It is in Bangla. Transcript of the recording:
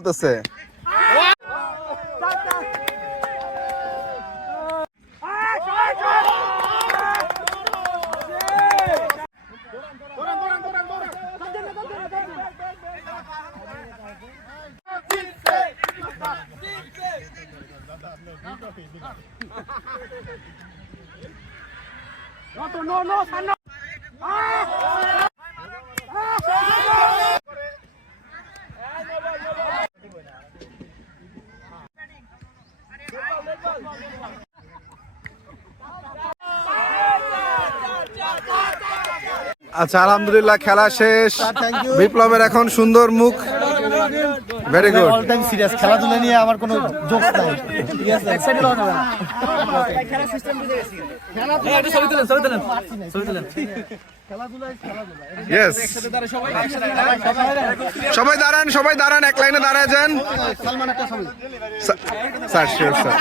চলতেছে। আচ্ছা, আলহামদুলিল্লাহ খেলা শেষ। বিপ্লবের এখন সুন্দর মুখ। Very good. All time serious, খেলাধুলা নিয়ে আমার কোনো জোক নাই। ঠিক আছে, এক্সাইটেড হওয়া যাবে না। খেলা সিস্টেম বুঝে গেছি। খেলাধুলা ছবি তুলেন। খেলাধুলা ইয়েস, সবাই দাঁড়ান, এক লাইনে দাঁড়ায় যান। সালমান একটা ছবি। Sir, sure sir.